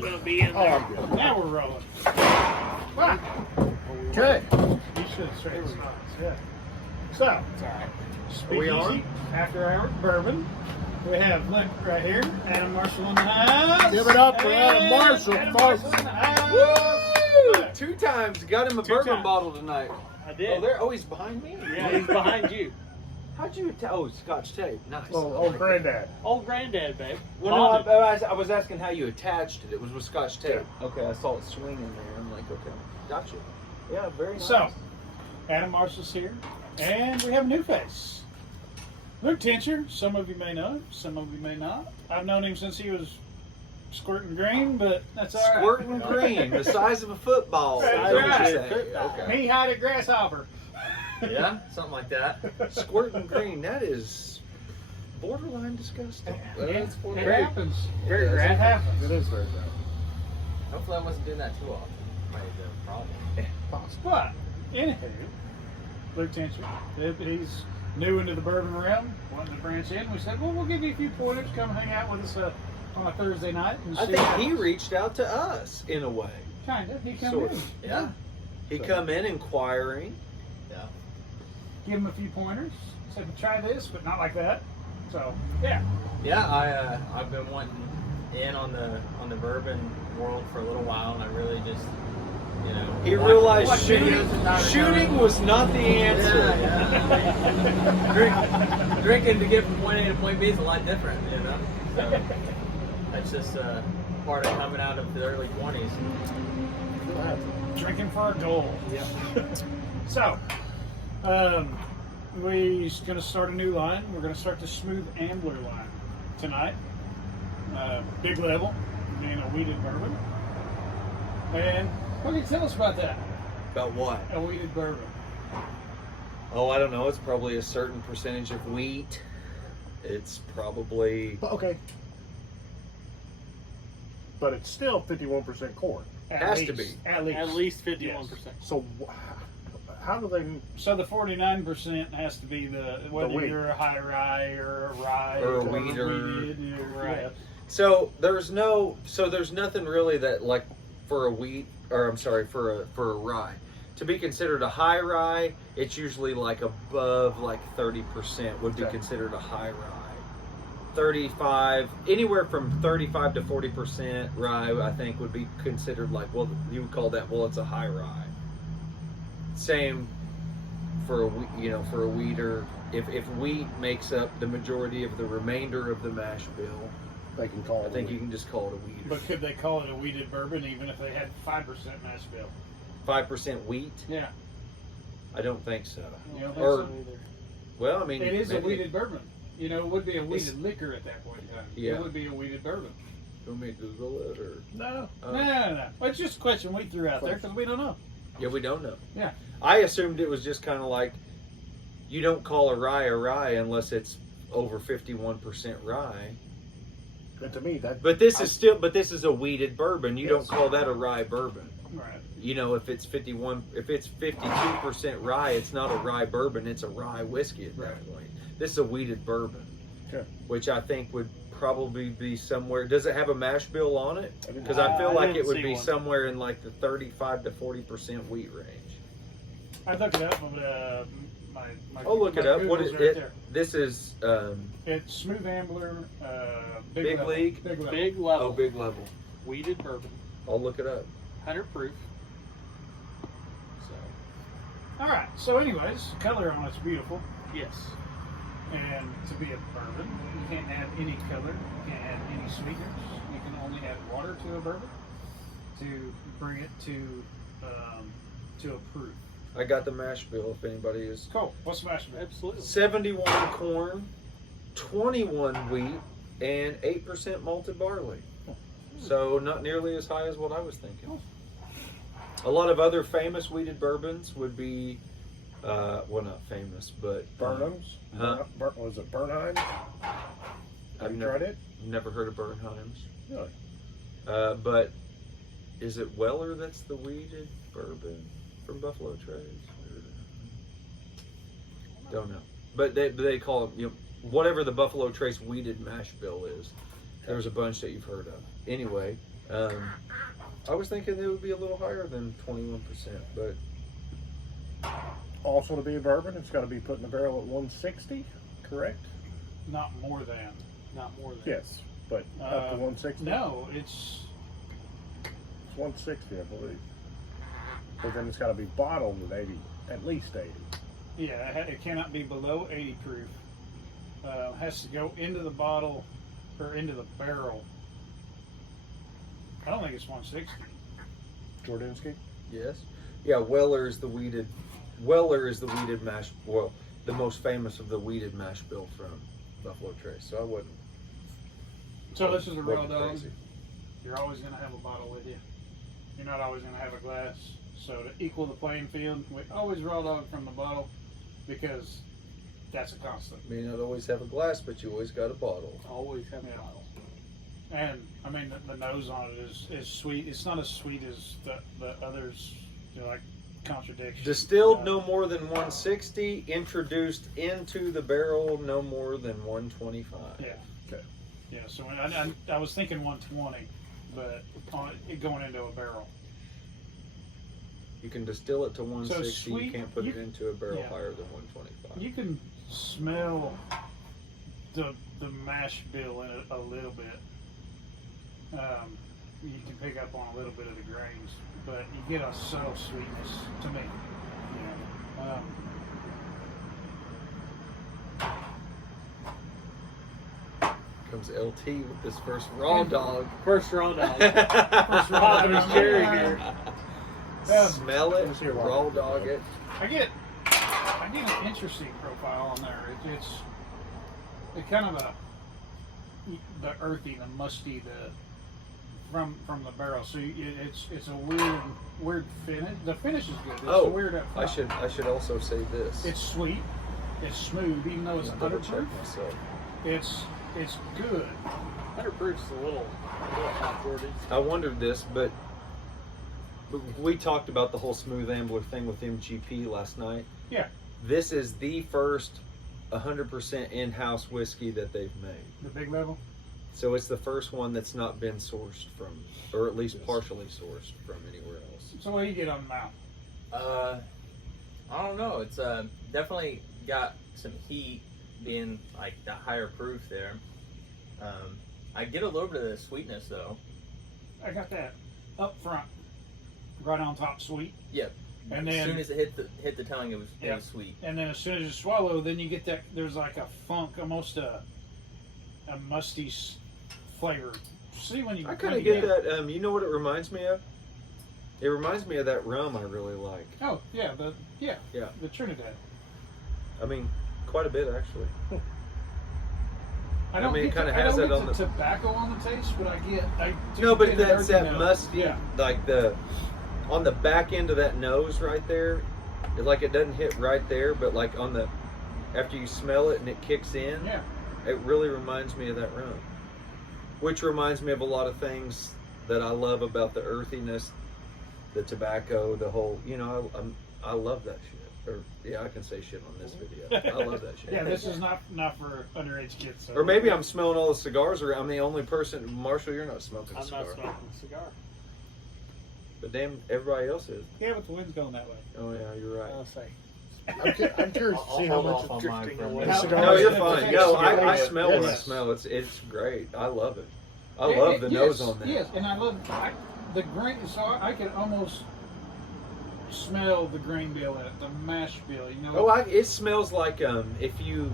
not going to be in Oh, there. I'm good. Now we're rolling. Wow. Okay. You should have straight spots. Yeah. So, It's all right. speakeasy, on? after hours, bourbon. We have, look, right here, Adam Marshall in the house. Give it up for Adam And Marshall. Adam Marshall in the house. Woo! 2 times. Got him a 2 bourbon times. bottle tonight. I did. Oh, he's behind me? Yeah, he's behind you. How'd you tell? Oh, Scotch tape. Nice. Oh, granddad. Old granddad, babe. Well, no, Bonded. I was asking how you attached it. It was with Scotch tape. Okay, I saw it swing in there. I'm like, okay, gotcha. Yeah, very nice. So, Adam Marshall's here, and we have a new face. Luke Tincher, some of you may know, some of you may not. I've known him since he was squirting green, but that's all right. Squirting green, the size of a football. That's is what you're right. saying. Okay. Knee-high grasshopper. Yeah, something like that. Squirting green, that is borderline disgusting. That's It borderline. happens. Very It graphic. happens. It is very bad. Hopefully I wasn't doing that too often. Might have been a problem. But, anywho, Luke Tincher, he's new into the bourbon realm, wanting to branch in. We said, well, we'll give you a few pointers. Come hang out with us on a Thursday night. And I see think how- he reached out to us in a way. Kind of. He come Sort in. of. Yeah. He come in inquiring. Yeah. Give him a few pointers. Said, try this, but not like that. So, yeah. Yeah, I've been wanting in on the bourbon world for a little while, and I really just, you know, He watch realized videos and not shooting was not the answer. Yeah. Drinking to get from point A to point B is a lot different, you know. So that's just part of coming out of the early 20s. Drinking for a goal. Yeah. So, we're going to start a new line. We're going to start the Smooth Ambler line tonight. Big level, being a wheated bourbon. And what can you tell us about that? About what? A wheated bourbon. Oh, I don't know. It's probably a certain percentage of wheat. It's probably Okay. But it's still 51% corn. Has to be. At least. At least 51%. So how do they? So the 49% has to be whether wheat. you're a high rye or a rye Or a wheat or- wheated, Right. yeah. so there's nothing really that like for a wheat or I'm sorry for a rye. To be considered a high rye, it's usually like above like 30% would be Okay. considered a high rye. 35, anywhere from 35 to 40% rye, I think would be considered like, well, you would call that, well, it's a high rye. Same for a for a wheater. If wheat makes up the majority of the remainder of the mash bill, They can call I it. think you can just call it a wheater. But could they call it a wheated bourbon even if they had 5% mash bill? 5% wheat? Yeah. I don't think so. You don't think Or- so? Well, I mean, It is a maybe- wheated bourbon. You know, it would be a wheated liquor at that point in time. Yeah. It would be a wheated bourbon. You want me to Google it or? No. No. Well, it's just a question we threw out there because we don't know. Yeah, we don't know. Yeah. I assumed it was just kind of like you don't call a rye unless it's over 51% rye. And to me, that. But this is a wheated bourbon. You don't Yes. call that a rye bourbon. Right. You know, if it's 52% rye, it's not a rye bourbon. It's a rye whiskey at that Right. point. This is a wheated bourbon, Okay. which I think would probably be somewhere. Does it have a mash bill on it? I didn't- Because I feel I like didn't it would see be one. somewhere in like the 35 to 40% wheat range. I looked it up, but my I'll look it my up. What Google's is right it? there. This is It's Smooth Ambler, Big level. league? Big level. Big level. big level. Wheated bourbon. I'll look it up. 100 proof. So, All right. So, anyways, color on it's beautiful, yes. and to be a bourbon, you can't add any color. You can't add any sweeteners. You can only add water to a bourbon to bring it to a proof. I got the mash bill if anybody is. Cool. What's the mash bill? Absolutely. 71 corn, 21 wheat, and 8% malted barley. So not nearly as high as what I was thinking. A lot of other famous wheated bourbons would be, well, not famous, but Burnham's. Huh? Was it Bernheim? I've you never, tried it? never heard of Bernheim's. Really? But is it Weller that's the wheated bourbon from Buffalo Trace? Don't know. But they call it, whatever the Buffalo Trace wheated mash bill is. There's a bunch that you've heard of. Anyway, I was thinking it would be a little higher than 21%, but Also, to be a bourbon, it's got to be put in the barrel at 160, correct? Not more than. Not more than. Yes, but up to 160. No, it's It's 160, I believe. But then it's got to be bottled at 80, at least 80. yeah. It cannot be below 80 proof. Has to go into the bottle or into the barrel. I don't think it's 160. Jordinsky? yes. Yeah, Weller is the weeded mash, well, the most famous of the weeded mash bill from Buffalo Trace. So I wouldn't. So this is a real wasn't dog. crazy. You're always going to have a bottle with you. You're not always going to have a glass. So to equal the playing field, we always raw dog from the bottle because that's a constant. May not always have a glass, but you always got a bottle. Always have Yeah. a bottle. And I mean, the nose on it is sweet. It's not as sweet as the others. You know, like contradiction. Distilled no more than 160. Introduced into the barrel no more than 125. Yeah. Okay. Yeah. So I was thinking 120, but it going into a barrel. You can distill it to 160. You sweet- can't put it into a barrel yeah. higher than 125. You can smell the mash bill in it a little bit. You can pick up on a little bit of the grains, but you get a subtle sweetness to me. Comes LT with this first raw dog. First raw dog. First raw Popping his dog. cherry here. Smell it, Let's hear one. raw dog it. I get an interesting profile on there. It's kind of the earthy, the musty, from the barrel. So it's a weird finish. The finish is good. It's Oh, weird up I front. should also say this. It's sweet. It's smooth, even though it's Just double 100 check proof. myself. It's good. 100 proof's a little hot, Jordan. I wondered this, but we talked about the whole smooth ambler thing with MGP last night. Yeah. This is the first 100% in-house whiskey that they've made. The big level. So it's the first one that's not been sourced from, or at least partially sourced from anywhere else. So what do you get on the mouth? I don't know. It's definitely got some heat, being like that higher proof there. I get a little bit of the sweetness though. I got that up front, right on top, sweet. Yep. And as then soon as it hit the tongue, it was sweet. And then as soon as you swallow, then you get that. There's like a funk, almost a musty flavor. See when you. I kind of get that. You know what it reminds me of? It reminds me of that rum I really like. Oh yeah, Yeah. the Trinidad. I mean, quite a bit actually. I don't mean, it get kinda I has don't that get on the the- tobacco on the taste, but I do No, but get that's earthy that note. musty, Yeah. like on the back end of that nose right there. It's like it doesn't hit right there, but like after you smell it and it kicks in, Yeah. it really reminds me of that rum. Which reminds me of a lot of things that I love about the earthiness, the tobacco, the whole, I love that shit. Or, yeah, I can say shit on this video. I love that shit. Yeah, this is not for underage kids. So. Or maybe I'm smelling all the cigars around. I'm the only person. Marshall, you're not smoking a I'm cigar. not smoking a cigar. But damn, everybody else is. Yeah, but the wind's going that way. Oh, yeah, you're right. I'll say. I'm curious to see how much on it's mine drifting for a away. minute. Cigar No, you're is- fine. No, I Yes. smell when I Yes. smell. It's great. I love it. I love the nose on that. Yes, and I love the grain. So I can almost smell the grain bill in it, the mash bill. Oh, it smells like if you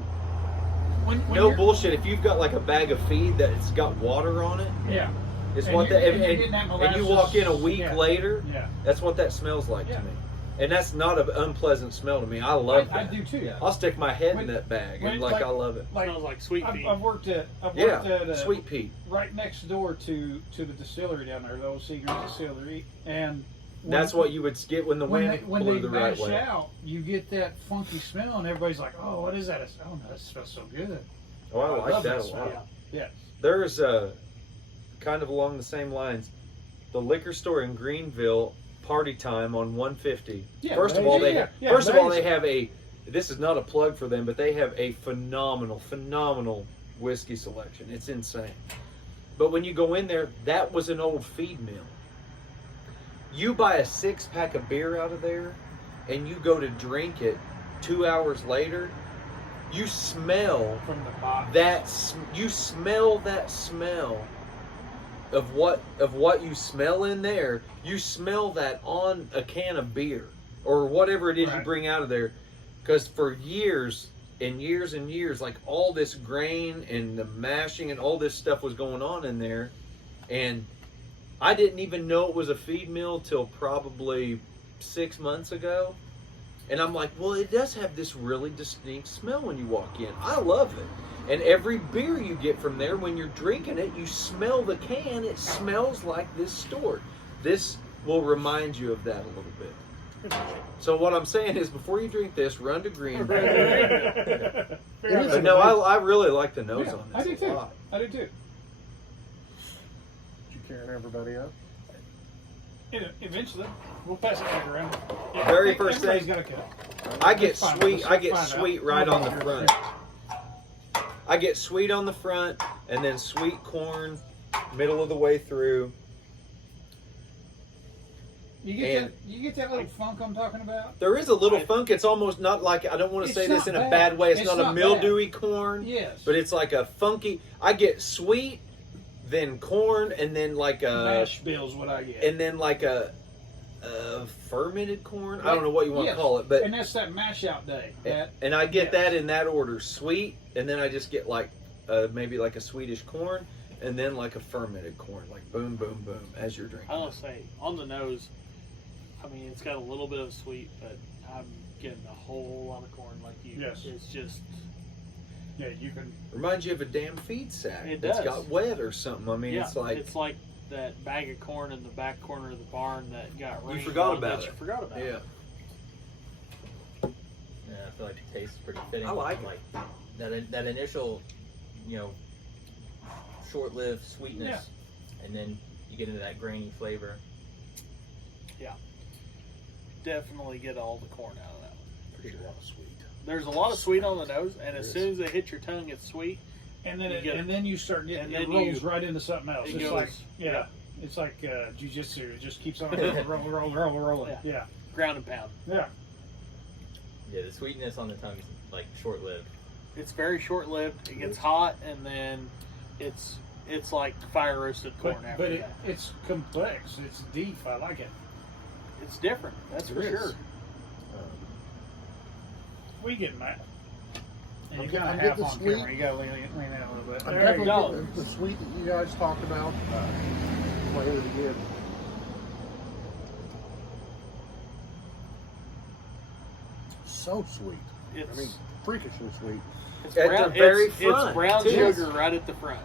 when no you're- bullshit. If you've got like a bag of feed that's got water on it, Yeah, it's And what you're- that. and you're getting that And you molasses- walk in a week yeah. later, yeah. that's what that smells like Yeah. to me. And that's not an unpleasant smell to me. I love I that. do too. Yeah. I'll stick my head in When- that bag when and it's like I like- love it. Like Smells like sweet pea. I've worked at Yeah, sweet pea. right next door to the distillery down there, the old Seagram distillery, and That's what you would get when the when wind they, when blew they the right mash way. out, you get that funky smell, and everybody's like, "Oh, what is that?" I said, "Oh no, that smells so good." Oh, I I like love that that a smell. lot. Yes. There's kind of along the same lines. The liquor store in Greenville, Party Time on 150. Yeah, First of all, amazing. they Yeah, first of all they amazing. have a. This is not a plug for them, but they have a phenomenal, phenomenal whiskey selection. It's insane. But when you go in there, that was an old feed mill. You buy a 6-pack of beer out of there, and you go to drink it 2 hours later, you smell From the box. you smell that smell of what you smell in there. You smell that on a can of beer or whatever it is you Right. bring out of there, because for years and years and years, like all this grain and the mashing and all this stuff was going on in there, and I didn't even know it was a feed mill till probably 6 months ago. And I'm like, well, it does have this really distinct smell when you walk in. I love it. And every beer you get from there, when you're drinking it, you smell the can. It smells like this store. This will remind you of that a little bit. So what I'm saying is, before you drink this, run to Green Bay. But no, I really like the nose Yeah, on I this do a too. lot. I do too. Did you carrying everybody up? Eventually, we'll pass it back around. Yeah, Very I think first everybody's thing- got a cup. I get That's fine. sweet. Let's I get find sweet out. right on the Here. front. I get sweet on the front, and then sweet corn middle of the way through. You get And- you get that little funk I'm talking about? There is a little funk. It's almost not like, I don't want to It's say this not in a bad. bad way. It's It's not a not mildewy corn, Yes. but it's like a funky. I get sweet, then corn, and then like a mash bill's what I get. and then like a fermented corn. I don't know what you want Yes. to call it, but and that's that mash out day. That and I get yes. that in that order: sweet, and then I just get like maybe like a Swedish corn, and then like a fermented corn, like boom, boom, boom, as you're drinking. I will say, on the nose, I mean, it's got a little bit of sweet, but I'm getting a whole lot of corn like you. Yes. It's just, yeah, you can. Reminds you of a damn feed sack It that's does. got wet or something. I mean, yeah, it's like that bag of corn in the back corner of the barn that got You rained forgot on about that it. You forgot about yeah. it. Yeah, I feel like the taste is pretty fitting. I like it. Like that initial, short-lived sweetness, and then you get into that grainy flavor. Definitely get all the corn out of that one. There's a lot of sweet. There's a lot of sweet on the nose, and as There soon as it hits your tongue, it's sweet. And then You get it. and then you start getting And it then rolls you- right into something else. it It's goes- like yeah. it's like jujitsu. It just keeps on rolling. Yeah. Ground and pound. Yeah. Yeah, the sweetness on the tongue is like short-lived. It's very short-lived. It gets hot, and then it's like fire roasted corn But, after but that. it's complex. It's deep. I like it. It's different. That's for It is. sure. We get mad. And I'm you kind getting of the half on sweet. camera. You gotta lean in a little bit. I'm There definitely you go. getting the sweet that you guys talked about. Play it again. So sweet. It's I mean, freakishly sweet. it's At brown, the very it's front, brown too. sugar right at the front.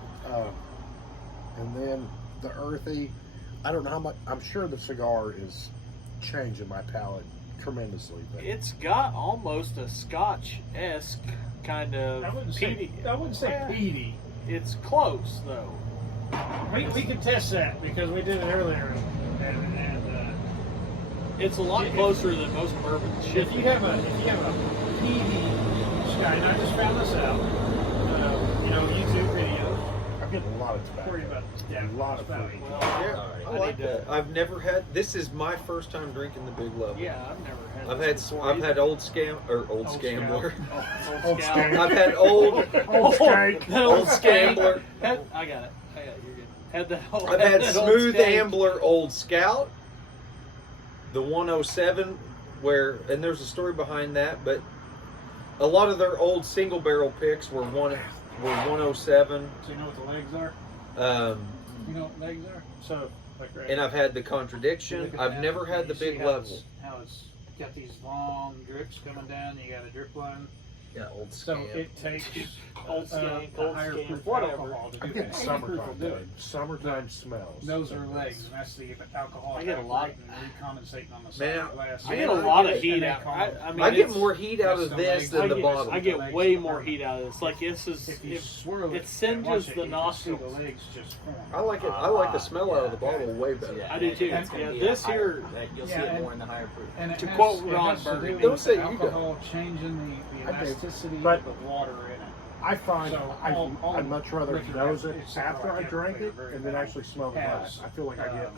And then the earthy. I don't know how much. I'm sure the cigar is changing my palate tremendously. But It's got almost a Scotch-esque kind of I wouldn't peaty. say Yeah. peaty. It's close though. We could test that because we did it earlier. And It's a lot If- closer than most bourbons should if be. you have a peaty sky, and I just found this out. YouTube videos. I'm getting a lot of tobacco. Worry about A lot of about fruit. Well, Yeah, Alright. I like that. I've never had. This is my first time drinking the Big Level. yeah, I've never had. I've this had before I've either. had old Old Scambler. Old Scout. Scout. I've had old Old Skank. That old Scambler. I got it. You're good. Had that. I've had that old Smooth Skank. Ambler Old Scout, the 107, and there's a story behind that, but a lot of their old single barrel picks were 107. So you know what the legs are? You know what legs are? So like right And I've had the you Contradiction. look at I've that, never had the you see Big how Level. how it's got these long drips coming down. You got a drip line. Yeah, old So scam. it takes Old Skank, a old higher Skank, proof whatever. alcohol to do I'm that. getting 80 proof summertime. will do it. Summertime smells. Those are legs, and that's the alcohol I get a lot- recondensating on the side Man, of the glass. I get a lot of And heat they out. call I it- mean, I get it's- more heat out that's of the this legs. than I the get, bottom. I get Legs way are more perfect. heat out of this. Like this is. If you If, swirl it it, singes and watch the it, you can nostrils. See the legs just form. I like it. I like the smell out of the bottle way better. Yeah, I do too. it's gonna Yeah, be this a higher- here- you'll see Yeah, it and- more in the higher proof. And it To has- quote it Ron has to do Burgundy. with Don't say the you don't. alcohol changing the I do. elasticity But- of the water in it. I find So I'd much rather liquor nose it except after for I like drank it every and then barrel actually smell the has, glass. I feel like I get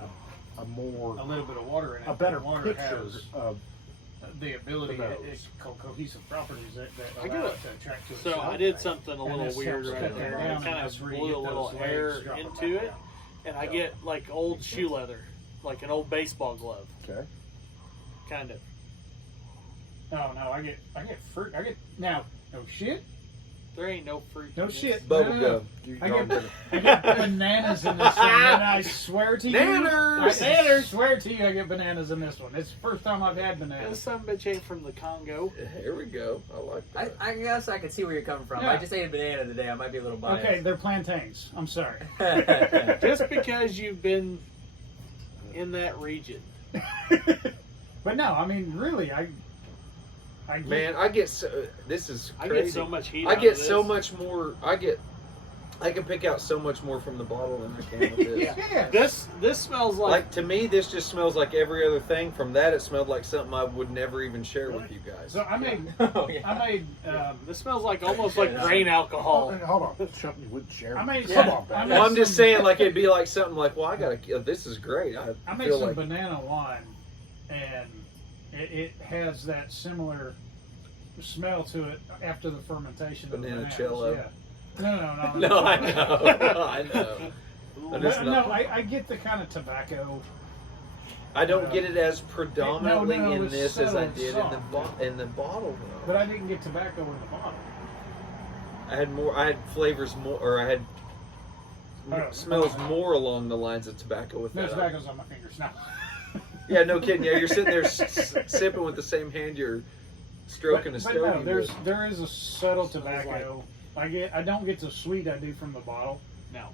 a more, a little bit of water in it. a better Water picture has of. the ability, the nose. it's called cohesive properties that I allow get it to attract to So itself. I did something a And little this weird helps right cut there. that I down, kind and that's of where you blew a get little those air legs dropping into back it, down. and I get like old shoe leather, like an old baseball glove, Okay. kind of. Oh no, I get fruit. I get now. No shit. There ain't no fruit. No in this. shit. Bubble No. gum. You I gum get, it. I get bananas in this one, and I swear to you, Nanners! I swear to you, I get bananas in this one. It's the first time I've had This bananas. son of a bitch ain't from the Congo. Here we go. I like that. I guess I can see where you're coming from. Yeah. I just ate a banana today. I might be a little biased. Okay, they're plantains. I'm sorry. Just because you've been in that region. But no, I mean, really, I get, Man, I get so. This is I crazy. get so much heat. I out get of so this. much more. I can pick out so much more from the bottle than I can with this. Yeah. This smells like, Like, to me, this just smells like every other thing. From that, it smelled like something I would never even share with you guys. So I made, Oh, yeah. I made, this smells like almost like grain alcohol. Hold on. Something you wouldn't share. I made- Come yeah, on, I man. made- Well, I'm just saying, like, it'd be like something like, well, I gotta. This is great. I made feel some like banana wine, and it has that similar smell to it after the fermentation. of the Banana bananas. cello. Yeah. No. No, I know. I know. And it's But, not- no, I get the kind of tobacco. I don't get it as predominantly No, in it's this as I so did soft. in the bottle. Though. But I didn't get tobacco in the bottle. I had more. I had flavors more, or I had Oh, smells okay. more along the lines of tobacco with No that. tobacco's on my fingers now. Yeah, no kidding. Yeah, you're sitting there sipping with the same hand you're stroking a but stogie no, with. there is a subtle Smells tobacco. I don't get the sweet I do from the bottle. No,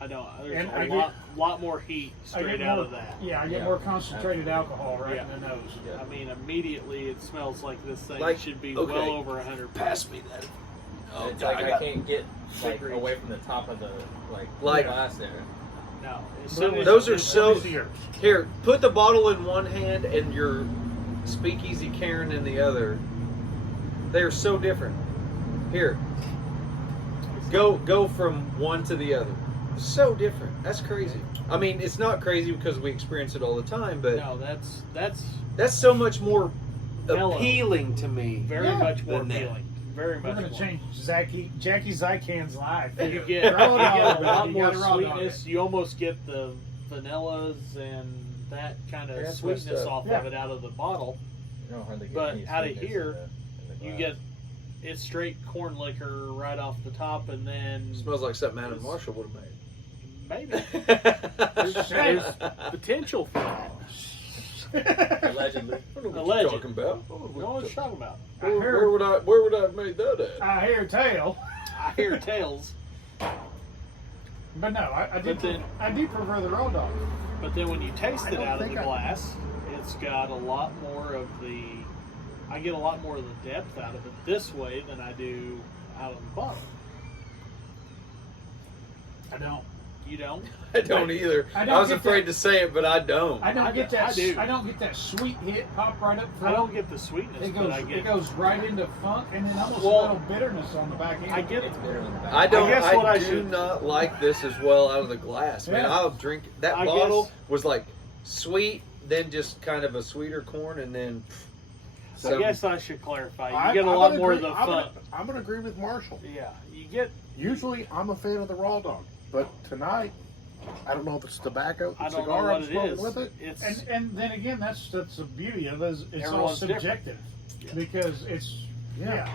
I don't. There's And a I lot more heat I straight get out more, of that. Yeah, I get Yeah, more concentrated alcohol right Yeah. in the nose. Yeah. I mean, immediately it smells like this thing Like, should be okay. well over 100. Pass me that. Oh, It's God, like I I got- can't get like Big reach. away from the top of the Like- glass there. No, as soon as Those are as so- soon as you're- Here, put the bottle in one hand and your speakeasy Karen in the other. They are so different. Here, go from one to the other. So different. That's crazy. I mean, it's not crazy because we experience it all the time, but No, that's that's so much more Mellow. appealing to me. very Yeah. much more Than that. appealing. Very We're much gonna more. change Jackie Zycan's life. You get a Raw dog, lot you more gotta raw dog sweetness. You almost get the vanillas and that kind of That's my sweetness stuff. off Yeah. of it out of the bottle. You don't hardly get But any out of sweetness here, in the You glass. get it's straight corn liquor right off the top, and then Smells like something Adam Marshall would maybe have there's made. potential for that. Allegedly. I don't know what Alleged. you're talking about. You know what I'm talking about? Where would I have made that at? I hear tale, I hear tales, but no, I do. But then- I do prefer the raw dog. but then when you taste I it don't out of think the I- glass, it's got a lot more of the. I get a lot more of the depth out of it this way than I do out of the bottle. I don't. You don't? I don't either. I I, don't was get afraid that. to say it, but I don't. I don't I get do- that. I do. I don't get that sweet hit pop right up I front. don't get the sweetness, It but goes. I get. It goes right into funk, and then almost Well, a little bitterness on the back end. I get it. It's bitter in the back. I don't. guess I, what I do should- not like this as well out of the glass, man. Yeah. I'll drink that I bottle guess- was like sweet, then just kind of a sweeter corn, and then. I guess I should clarify. You I- get a I'm lot gonna more agree- of the I'm fun. gonna agree with Marshall. Yeah, you get. Usually, I'm a fan of the raw dog, but tonight, I don't know if it's tobacco, I the don't know cigar what I'm it smoking is. with it. It's And then again, that's the beauty of it. Is it's all Everyone's different. subjective Yeah. because it's yeah.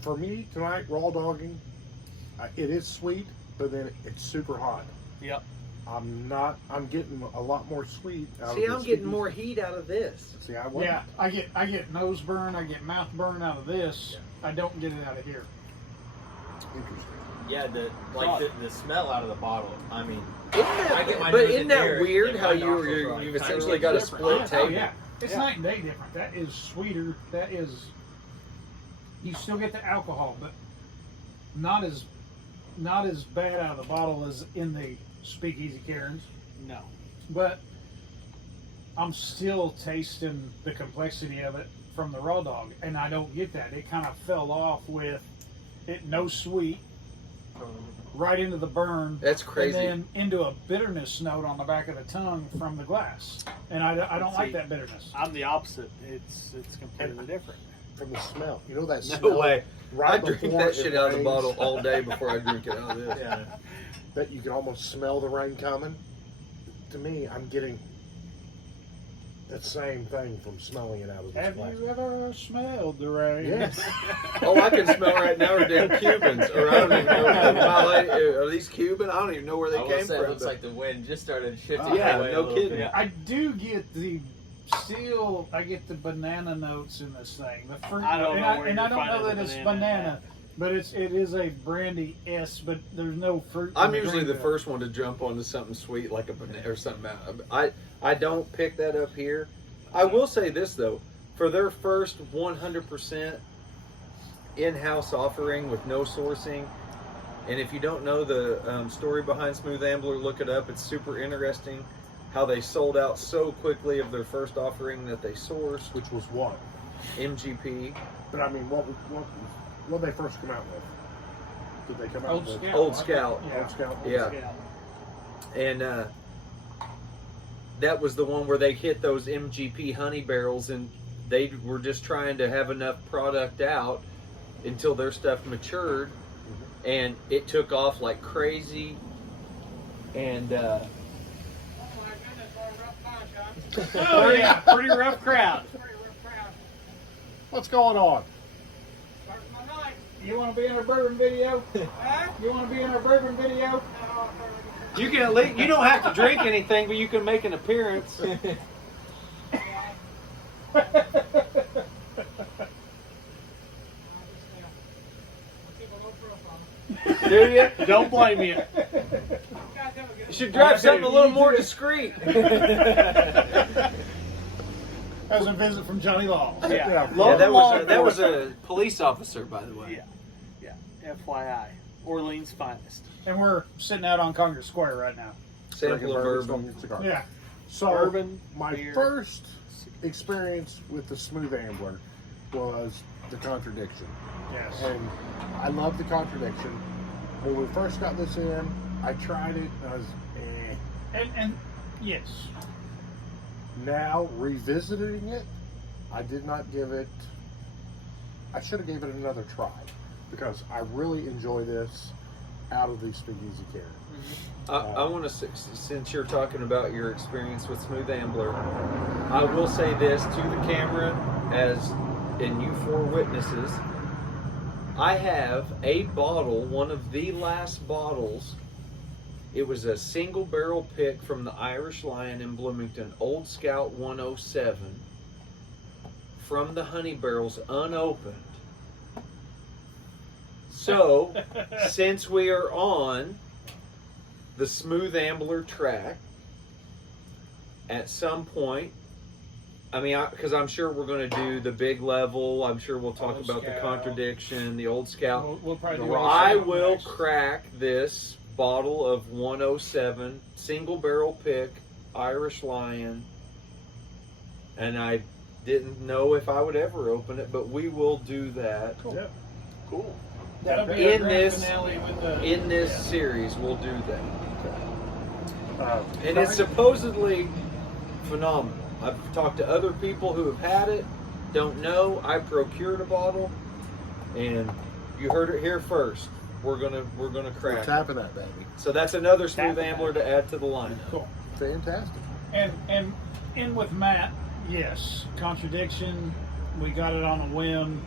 For me tonight, raw dogging, it is sweet, but then it's super hot. Yep. I'm getting a lot more sweet. Out See, of I'm this. getting more heat out of this. See, I wasn't. Yeah, I get nose burn, I get mouth burn out of this. I don't get it out of here. Interesting. Yeah, the smell out of the bottle. I mean, Isn't I get my but nose isn't in that here, weird and how my nostrils are you've like essentially totally got a different. split Oh table? yeah, it's Yeah. night and day different. That is sweeter. That is. You still get the alcohol, but not as bad out of the bottle as in the Speakeasy Karens. No. But I'm still tasting the complexity of it from the raw dog, and I don't get that. It kind of fell off with no sweet, right into the burn. That's crazy. And then into a bitterness note on the back of the tongue from the glass. And I don't like See, that bitterness. I'm the opposite. It's completely different. From the smell. You know that No smell? way. Right I drink before that it shit out of the rains, bottle all day before I drink it out of this. Yeah. That you can almost smell the rain coming. To me, I'm getting that same thing from smelling it out of this Have glass. you ever smelled the rain? Yes. All I can smell right now are damn Cubans, or I don't even know. Are these Cuban? I don't even know where they I will came say from. it looks like the wind just started shifting. Oh, yeah, away a no little kidding. bit. I do get I get the banana notes in this thing. The fruit, I don't know where and you're I don't know finding that the it's banana banana, but it is a brandy S, but there's no fruit. in I'm the usually green the bill. first one to jump onto something sweet like a banana or something. I don't pick that up here. I will say this though, for their first 100% in-house offering with no sourcing, and if you don't know the story behind Smooth Ambler, look it up. It's super interesting how they sold out so quickly of their first offering that they sourced, Which was what? MGP. But I mean, what did they first come out with? Did they come out Old with Scout. Old Scout. Yeah. Old Scout? Yeah. And that was the one where they hit those MGP honey barrels, and they were just trying to have enough product out until their stuff matured, and it took off like crazy. And Oh yeah, pretty rough crowd. What's going on? You want to be in our bourbon video? You want to be in our bourbon video? you can at least, you don't have to drink anything, but you can make an appearance. Do you? Don't blame you. You should drive something a little more discreet. That was a visit from Johnny Law. Yeah. Yeah, Yeah, that was a police officer, by the way. Yeah. FYI, Orleans' finest. And we're sitting out on Congress Square right now. Sample of bourbon. smoking cigars. Yeah. So Bourbon, my beer. first experience with the Smooth Ambler was the Contradiction. Yes. And I love the Contradiction. When we first got this in, I tried it and I was And yes. Now revisiting it, I did not give it. I should have gave it another try because I really enjoy this out of the Speakeasy Carry. I want to, since you're talking about your experience with Smooth Ambler, I will say this to the camera, as in you four witnesses. I have a bottle, one of the last bottles. It was a single barrel pick from the Irish Lion in Bloomington, Old Scout 107, from the honey barrels, unopened. So, since we are on the Smooth Ambler track, at some point, I mean, because I'm sure we're going to do the big level. I'm sure we'll talk Old about the Scout. Contradiction, the Old Scout. We'll probably do I Old Scout will next. crack this bottle of 107 single barrel pick Irish Lion, and I didn't know if I would ever open it, but we will do that. Yeah. Cool. That'll be our In grand this- finale with the, In this yeah. series, we'll do that. And Try- it's supposedly phenomenal. I've talked to other people who have had it, don't know. I procured a bottle, and you heard it here first. We're gonna we're crack it. tapping that baby. So that's another Smooth Tapping Ambler to add to the lineup. Cool. Fantastic. And in with Matt, yes, Contradiction. We got it on a whim.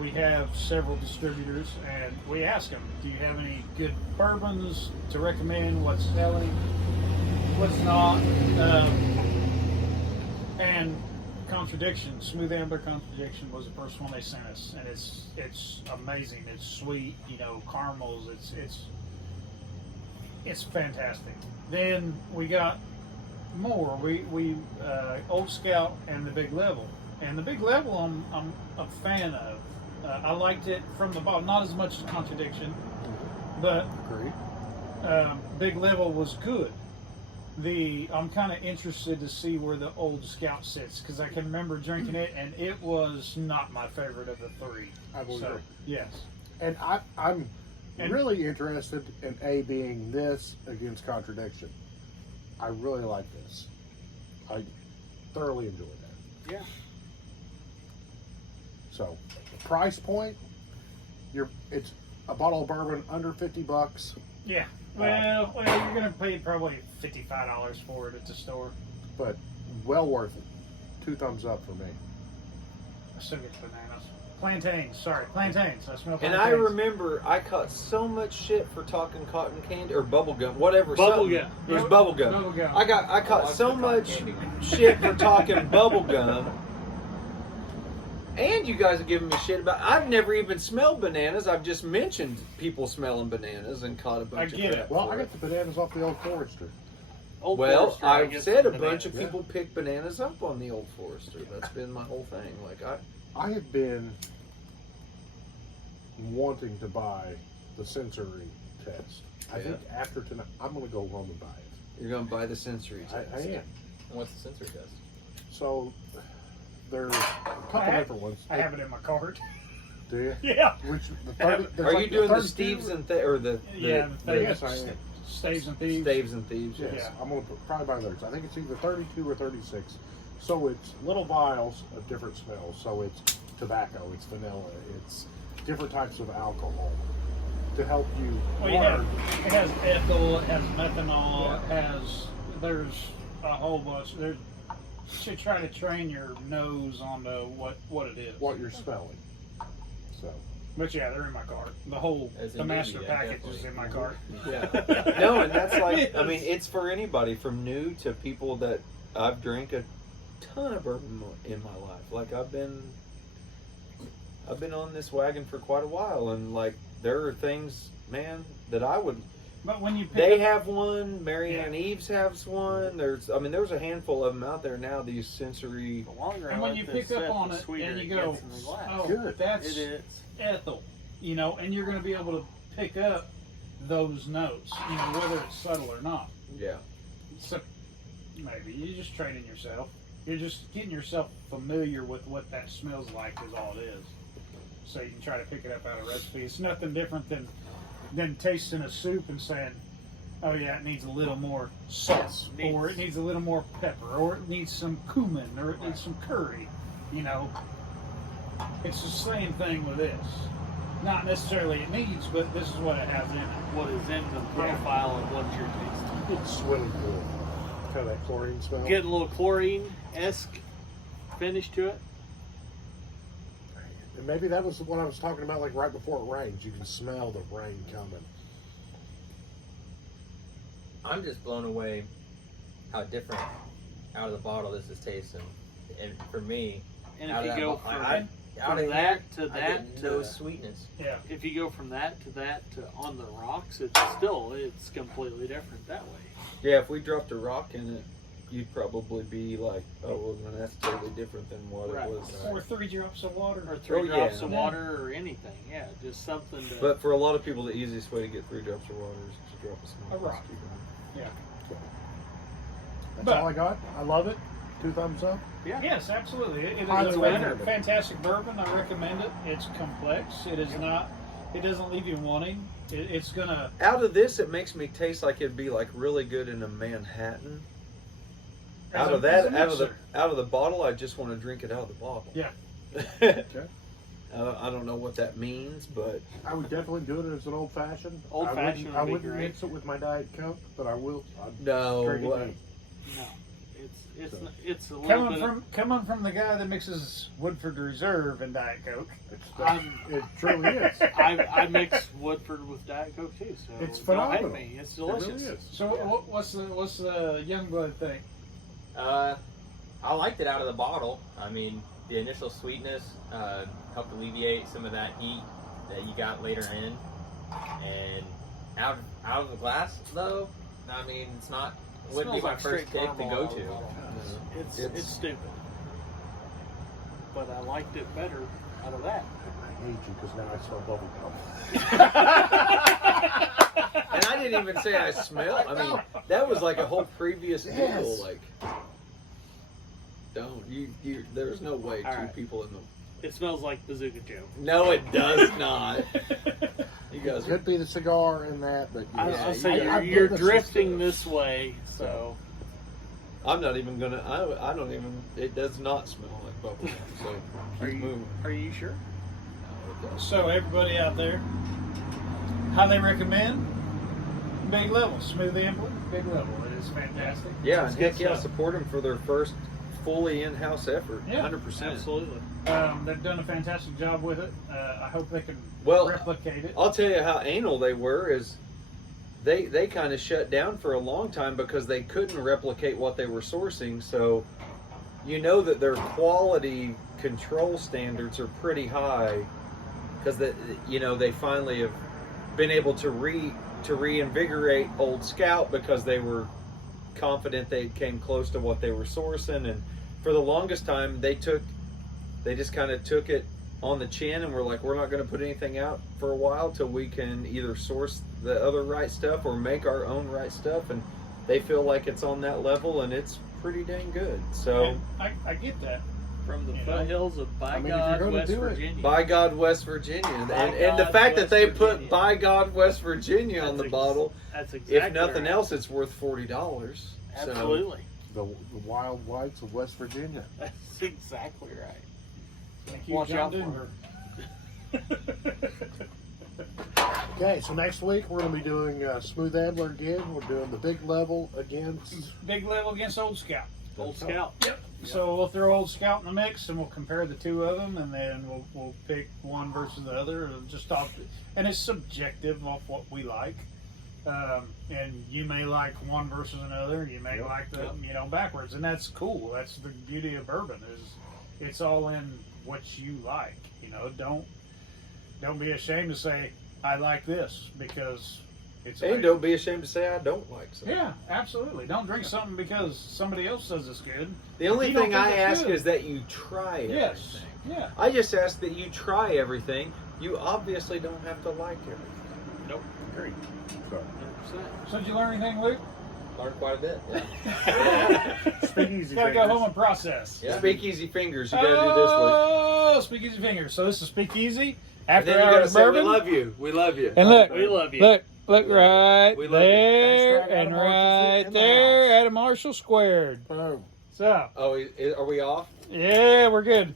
We have several distributors, and we ask them, "Do you have any good bourbons to recommend? What's selling? What's not?" And Contradiction, Smooth Ambler Contradiction was the first one they sent us, and it's amazing. It's sweet, caramels. It's fantastic. Then we got more. We Old Scout and the Big Level, and the Big Level I'm a fan of. I liked it from the bottom, not as much as Contradiction, but Agreed. Big Level was good. I'm kind of interested to see where the Old Scout sits because I can remember drinking it and it was not my favorite of the three. I will agree. Yes. And I'm And- really interested in A being this against contradiction. I really like this. I thoroughly enjoy that. Yeah. So, the price point, it's a bottle of bourbon under $50. Yeah. Well, you're gonna pay probably $55 for it at the store. But well worth it. 2 thumbs up for me. I still get bananas. Plantains. Sorry, plantains. I smell And plantains. I remember I caught so much shit for talking cotton candy or bubble gum, whatever. Bubble something. gum. It was bubble gum. Bubble gum. I caught so much shit for talking bubble gum. And you guys are giving me shit about. I've never even smelled bananas. I've just mentioned people smelling bananas and caught a bunch I of get crap it. Well, for I got the bananas off the Old Forester. Old Well, Forester, I I've guess, said a bananas. bunch of people pick bananas up on the Old Forester. That's been my whole thing. Like I have been wanting to buy the sensory test. I Yeah. think after tonight, I'm going to go home and buy it. you're gonna buy the sensory test. I am. And what's the sensor test? So there's a couple have- different ones. I have it in my cart. Do you? Yeah. Which the 30, there's Are like you doing the 32 Steves and or the Yeah. the Yes, I am. Staves and thieves. Staves and Thieves? Yes, Yeah. I'm going to probably buy those. I think it's either 32 or 36. So it's little vials of different smells. So it's tobacco, it's vanilla, it's different types of alcohol to help you Well, you learn. have, it has ethyl, it has methanol, there's a whole bunch. There's to try to train your nose onto what it is. what you're smelling. So But yeah, they're in my cart. As The in master maybe, yeah, package is definitely. in my cart. Yeah. No, and that's like, I mean, it's for anybody from new to people that I've drank a ton of bourbon in my life. Like I've been on this wagon for quite a while, and like there are things, man, that I would. But when you pick They up, have one. Marianne Eves has one. There's a handful of them out there now. These sensory. The longer and I when let you this pick up sit, on the it sweeter and you it go, gets in the glass. oh, Good. that's It is. ethyl, and you're going to be able to pick up those notes, whether it's subtle or not. Yeah. So maybe you're just training yourself. You're just getting yourself familiar with what that smells like is all it is. So you can try to pick it up out of a recipe. It's nothing different than tasting a soup and saying, oh yeah, it needs a little more salt, or it needs a little more pepper, or it needs some cumin, or it needs some curry. It's the same thing with this. Not necessarily it needs, but this is what it has in it. What is in the profile and what you're tasting. it's swimming pool. Kind of that chlorine smell. Getting a little chlorine-esque finish to it. And maybe that was what I was talking about, like right before it rains. You can smell the rain coming. I'm just blown away how different out of the bottle this is tasting. And for me, And out if of you that go bo- from, I- out from of that here, to I that get no to sweetness. Yeah. if you go from that to on the rocks, it's completely different that way. Yeah. If we dropped a rock in it, you'd probably be like, oh, well, then that's totally different than what Right. it was. Or 3 drops of water. Or 3 Oh, yeah. drops of water or anything. Yeah, just something to. But for a lot of people, the easiest way to get 3 drops of water is to drop a small A rock. whiskey. That's But- all I got. I love it. 2 thumbs up. yeah. Yes, absolutely. It is Highly a recommend it. fantastic bourbon. I recommend it. It's complex. It is not. It doesn't leave you wanting. It's gonna. Out of this, it makes me taste like it'd be like really good in a Manhattan. Out of that, out of the bottle, I just want to drink it out of the bottle. Yeah. Okay. I don't know what that means, but I would definitely do it as an old fashioned. Old fashioned I would be wouldn't great. mix it with my Diet Coke, but I will. I'd no. drink it what- neat. No, it's a little bit. Coming from the guy that mixes Woodford Reserve and Diet Coke. It truly is. I mix Woodford with Diet Coke too, so It's don't hate phenomenal. me. It's It really delicious. is. So what's the Youngblood thing? I liked it out of the bottle. I mean, the initial sweetness helped alleviate some of that heat that you got later in. And out of the glass, though, I mean, it's not. It wouldn't be Smells my like first straight pick to caramel go out of the to. bottle. It's It's- stupid, but I liked it better out of that. I hate you because now I smell bubble gum. And I didn't even say I smell. I mean, that was like a whole previous deal. Yes. Like, don't you? There's no way All two right. people in the It smells like Bazooka Joe. No, it does not. You guys Could be the cigar in that, but I, yeah, I'll say I've you're noticed drifting this. this way, so I'm not even gonna. I don't even. It does not smell like bubblegum. So are keep you moving. are you sure? No, it does. So everybody out there, highly recommend Big Level, Smooth Ambler, Big Level. It is fantastic. Yeah, It's and good heck yeah, stuff. support them for their first fully in-house effort. Yeah, 100%. Absolutely. They've done a fantastic job with it. I hope they can Well, replicate it. I'll tell you how anal they were is they kind of shut down for a long time because they couldn't replicate what they were sourcing. So you know that their quality control standards are pretty high because they finally have been able to reinvigorate Old Scout because they were confident they came close to what they were sourcing. And for the longest time they just kind of took it on the chin and we're like, we're not going to put anything out for a while till we can either source the other right stuff or make our own right stuff. And they feel like it's on that level and it's pretty dang good. So And I get that. From the You know, foothills of By I mean, if God, you're gonna West do it, Virginia. by God, West Virginia. By And the God, fact that West they Virginia. put by God, West Virginia on the That's bottle, That's exactly if nothing right. else, it's worth $40. So, Absolutely. The wild whites of West Virginia. That's exactly right. Thank you, Watch John out for Denver. Okay, so next week we're going to be doing Smooth Ambler again. We're doing the Big Level against. Big Level against Old Scout. Old Scout. Yep. So we'll throw Old Scout in the mix, and we'll compare the two of them, and then we'll pick one versus the other, and just off. And it's subjective off what we like. And you may like one versus another. You may like the backwards, and that's cool. That's the beauty of bourbon is it's all in what you like. Don't be ashamed to say I like this because it's. and don't be ashamed to say I don't like something. Yeah, absolutely. Don't drink something because somebody else says it's good. The only You don't thing think I it's ask good. is that you try everything. Yes. Yeah. I just ask that you try everything. You obviously don't have to like everything. Nope. Great. So, 100%. So did you learn anything, Luke? Learned quite a bit. Yeah. Speakeasy Gotta go fingers. home and process. Yeah. Speakeasy fingers, you gotta do this, Luke. Oh, Speakeasy Fingers. So this is Speakeasy. And After then you gotta hours say, bourbon. we love you. We love you. And look, We love you. look right We love you. there Hashtag and Adam Marshall's right in the there house. at a Marshall Squared. Boom. So, Oh, are we off? yeah, we're good.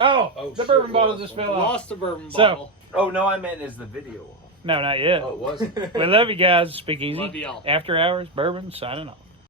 Oh, Oh, the shit, bourbon we bottle lost just one. fell off. Lost the bourbon So- bottle. Oh, no, I meant is the video off. No, not yet. Oh, it wasn't. We love you guys. Speakeasy. Love y'all. After hours bourbon signing off.